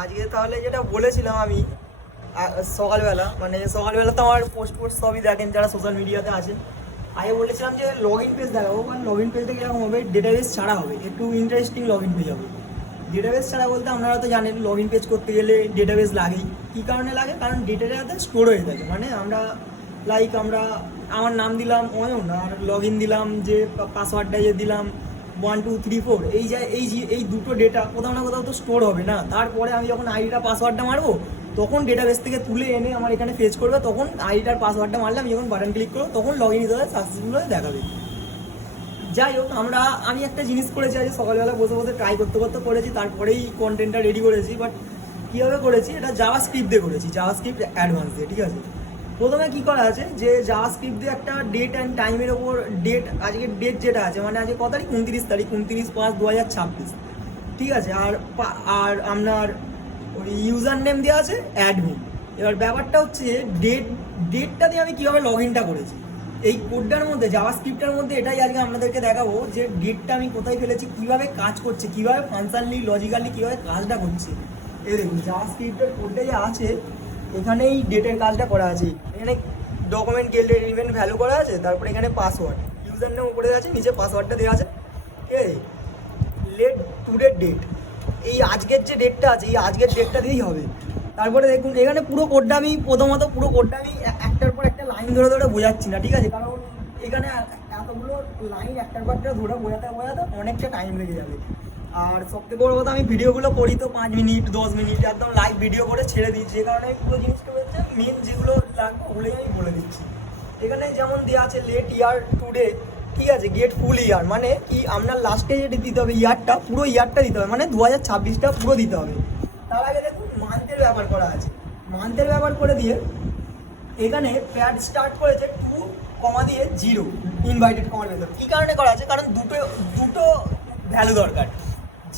আজকে তাহলে যেটা বলেছিলাম আমি সকালবেলা, মানে সকালবেলা তো আমার পোস্ট সবই দেখেন যারা সোশ্যাল মিডিয়াতে আছেন। আগে বলেছিলাম যে লগ ইন পেজ দেখাবো, কারণ লগ ইন পেজটা কীরকম হবে, ডেটাবেস ছাড়া হবে, একটু ইন্টারেস্টিং লগ ইন পেজ হবে। ডেটাবেস ছাড়া বলতে আপনারা তো জানেন লগ ইন পেজ করতে গেলে ডেটাবেস লাগেই। কী কারণে লাগে? কারণ ডেটাটাতে স্টোর হয়ে থাকে, মানে আমরা আমার নাম দিলাম অয়ন, আর লগ ইন দিলাম যে পাসওয়ার্ডটা দিলাম 1 2 3 4, এই দুটো ডেটা কোথাও না কোথাও তো স্টোর হবে না। তারপরে আমি যখন আইডিটা পাসওয়ার্ডটা মারবো তখন ডেটাবেস থেকে তুলে এনে আমার এখানে ফেচ করবে, তখন আইডিটার পাসওয়ার্ডটা মারলে আমি যখন বাটন ক্লিক করবো তখন লগ ইন হিসেবে সাকসেসফুল হয়ে দেখাবে। যাই হোক, আমি একটা জিনিস করেছি আজ সকালবেলা বসে বসে ট্রাই করতে করতে করেছি, তারপরেই কন্টেন্টটা রেডি করেছি। বাট কীভাবে করেছি, এটা জাভা স্ক্রিপ্ট দিয়ে করেছি, জাভা স্ক্রিপ্ট অ্যাডভান্স দিয়ে। ঠিক আছে, প্রথমে কী করা আছে যে জাভা স্ক্রিপ্ট দিয়ে একটা ডেট অ্যান্ড টাইমের ওপর আজকের ডেট যেটা আছে, মানে আজকে কত তারিখ, 29/5/2026। ঠিক আছে, আর আপনার ওই ইউজার নেম দেওয়া আছে অ্যাডমিন। এবার ব্যাপারটা হচ্ছে ডেটটা দিয়ে আমি কীভাবে লগ ইনটা করেছি এই কোডটার মধ্যে, জাভা স্ক্রিপ্টের মধ্যে। এটাই আজকে আপনাদেরকে দেখাবো যে ডেটটা আমি কোথায় ফেলেছি, কীভাবে কাজ করছে, কীভাবে ফাংশনালি লজিক্যালি কীভাবে কাজটা করছে। এই দেখুন জাভা স্ক্রিপ্টের কোডটা যে আছে এখানেই ডেটের কাজটা করা আছে। এখানে ডকুমেন্ট গেট ইভেন্ট ভ্যালু করা আছে, তারপরে এখানে পাসওয়ার্ড, ইউজার নেম উপরে আছে, নিচে পাসওয়ার্ডটা দেওয়া আছে। ঠিক আছে, লেট টুডের ডেট, এই আজকের যে ডেটটা আছে এই আজকের ডেটটা দিয়েই হবে। তারপরে দেখুন এখানে পুরো কোডটা আমি একটার পর একটা লাইন ধরে ধরে বোঝাচ্ছি না। ঠিক আছে, কারণ এখানে এতগুলো লাইন একটার পর একটা ধরে বোঝাতে অনেকটা টাইম লেগে যাবে। আর সবথেকে বড় কথা, আমি ভিডিওগুলো করি তো 5 মিনিট 10 মিনিট একদম লাইভ ভিডিও করে ছেড়ে দিই, যে কারণে পুরো জিনিসটা হচ্ছে মেন যেগুলো লাগবে ওগুলোই আমি বলে দিচ্ছি। এখানে যেমন দেওয়া আছে লেট ইয়ার টুডে, ঠিক আছে, গেট ফুল ইয়ার, মানে কি আপনার লাস্টে যেটা দিতে হবে ইয়ারটা, পুরো ইয়ারটা দিতে হবে, মানে 2026টা পুরো দিতে হবে। তার আগে দেখুন মান্থের ব্যাপার করা আছে, মান্থের ব্যাপার করে দিয়ে এখানে প্যাড স্টার্ট করেছে 2,0 ইনভাইটেড কমার ভেতর। কী কারণে করা আছে? কারণ দুটো ভ্যালু দরকার,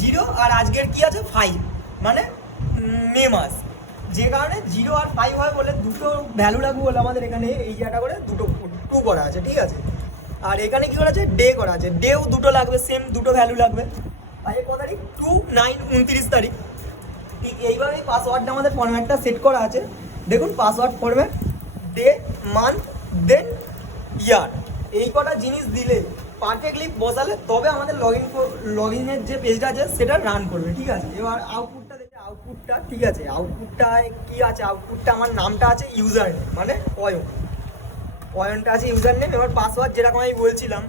0 আর আজকের কি আছে 5, মানে মে মাস, যে কারণে 0 আর 5 হয় বলে দুটো ভ্যালু লাগবে বলে আমাদের এখানে এই জায়গাটা করে 2 করা আছে। ঠিক আছে, আর এখানে কি করা আছে, ডে করা আছে, ডেও দুটো লাগবে, সেম দুটো ভ্যালু লাগবে। আজকে কত তারিখ, 2/9/29 তারিখ। ঠিক এইভাবেই পাসওয়ার্ডটা আমাদের ফরম্যাটটা সেট করা আছে। দেখুন পাসওয়ার্ড ফরম্যাট, ডে, মান্থ, দেন ইয়ার, এই কটা জিনিস দিলে পারফেক্টলি বসালে তবে আমাদের লগ ইনের যে পেজটা আছে সেটা রান করবে। ঠিক আছে, এবার আউটপুটটা দেখে, আউটপুটটা ঠিক আছে, আউটপুটটায় কী আছে, আউটপুটটা আমার নামটা আছে ইউজার নেম, মানে অয়নটা আছে ইউজার নেম। এবার পাসওয়ার্ড যেরকম আমি বলছিলাম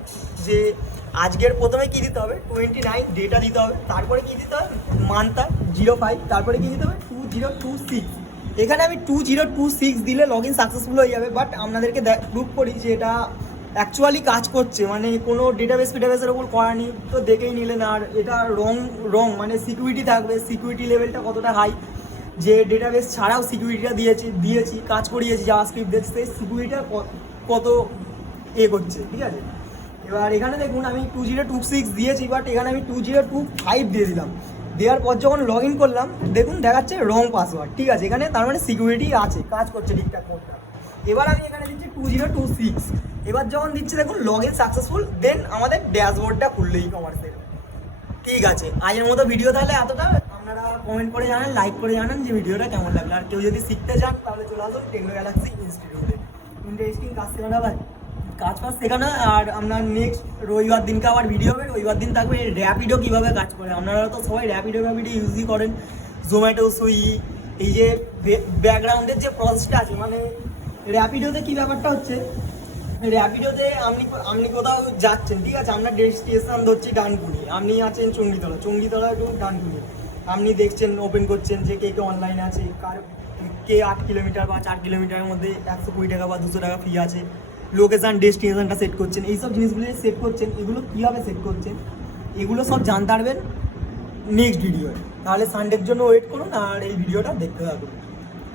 যে আজকের প্রথমে কী দিতে হবে 29 ডেটা দিতে হবে, তারপরে কী দিতে হবে মান্থটা 05, তারপরে কী দিতে হবে 2026। এখানে আমি 2026 দিলে লগ ইন সাকসেসফুল হয়ে যাবে। বাট আপনাদেরকে প্রুভ করি যে এটা অ্যাকচুয়ালি কাজ করছে, মানে কোনো ডেটাবেসের ওপর করানি তো দেখেই নিলেন। আর এটা রং মানে সিকিউরিটি থাকবে, সিকিউরিটি লেভেলটা কতটা হাই, যে ডেটাবেস ছাড়াও সিকিউরিটিটা দিয়েছি কাজ করিয়েছি জাভা স্ক্রিপ্ট দিয়ে, সেই সিকিউরিটিটা কত করছে। ঠিক আছে, এবার এখানে দেখুন আমি 2026 দিয়েছি, বাট এখানে আমি 2025 দিয়ে দিলাম। দেওয়ার পর যখন লগ ইন করলাম দেখুন দেখাচ্ছে রং পাসওয়ার্ড। ঠিক আছে, এখানে তার মানে সিকিউরিটি আছে, কাজ করছে ঠিকঠাক কোডটা। এবার আমি এখানে দিচ্ছি 2026, এবার যখন দিচ্ছি দেখুন লগ ইন সাকসেসফুল, দেন আমাদের ড্যাশবোর্ডটা খুললো ই কমার্সের। ঠিক আছে, আজকের মতো ভিডিও তাহলে এতটা। আপনারা কমেন্ট করে জানান, লাইক করে জানান যে ভিডিওটা কেমন লাগলো। আর কেউ যদি শিখতে চান তাহলে চলে আসুন টেকনো গ্যালাক্সি ইনস্টিটিউটে, ইন্টারেস্টিং কাজ শেখানো ভাই, কাজ শেখানো। আর আপনার নেক্সট রবিবার দিনকে আবার ভিডিও হবে, রবিবার দিন থাকবে র্যাপিডো কীভাবে কাজ করে। আপনারা তো সবাই র্যাপিডো ইউজই করেন, জোম্যাটো, সুইগি, এই যে ব্যাকগ্রাউন্ডের যে প্রসেসটা আছে, মানে র্যাপিডোতে কী ব্যাপারটা হচ্ছে, র্যাপিডোতে আপনি কোথাও যাচ্ছেন, ঠিক আছে, আপনার ডেস্টিনেশন ধরছি ডানকুনি, আপনি আছেন চণ্ডীতলা টু ডানকুনি, আপনি দেখছেন ওপেন করছেন যে কে অনলাইনে আছে, কে 8 কিলোমিটার বা 4 কিলোমিটারের মধ্যে 120 টাকা বা 200 টাকা ফি আছে, লোকেশান ডেস্টিনেশনটা সেট করছেন, এইসব জিনিসগুলো সেট করছেন, এগুলো কীভাবে সেট করছেন এগুলো সব জানতে পারবেন নেক্সট ভিডিওয়। তাহলে সানডের জন্য ওয়েট করুন আর এই ভিডিওটা দেখতে থাকুন।